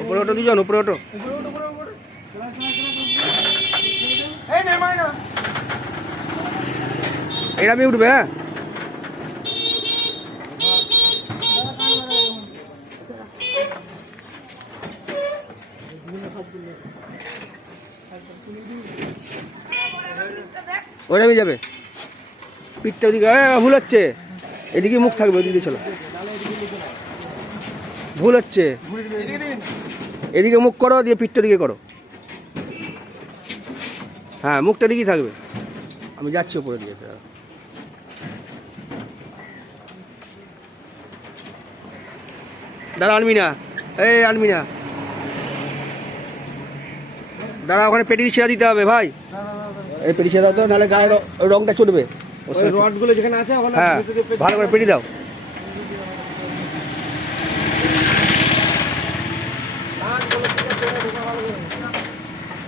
উপরে ওটো দুজন উপরে ওটো এরামই উঠবে হ্যাঁ? ওরামই যাবে। পিঠটা ওদিকে ভুল হচ্ছে এদিকে মুখ থাকবে ওদিকে চলো। ভুল হচ্ছে। এদিকে মুখ করো দিয়ে পিঠটা দিকে করো। হ্যাঁ মুখটা দিকেই থাকবে। আমি যাচ্ছি উপরে দিকে দাঁড়া আনবি না এই আনবি না দাঁড়া ওখানে পেটি ছেড়ে দিতে হবে ভাই। এই পেটি ছেড়ে দাও তো নাহলে গায়ের রংটা সঙ্গে- রডগুলো যেখানে আছে হ্যাঁ ভালো করে পেটি দাও।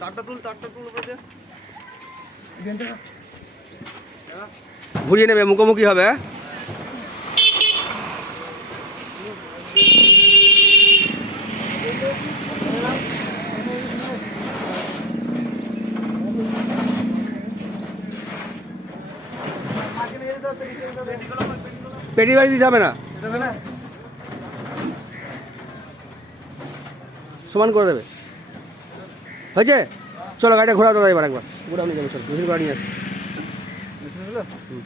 তারটা তুল তারটা তুল উপরে ঘুরিয়ে নেবে মুখোমুখি হবে হ্যাঁ? পেটি বাজি দিতে হবে না। সমান করে দেবে। হয়েছে? চলো গাড়িটা ঘোরা দাদা এবার একবার। ঘোরা নিয়ে যাব চলো। মেশিন ঘোরা নিয়ে আসো হুম।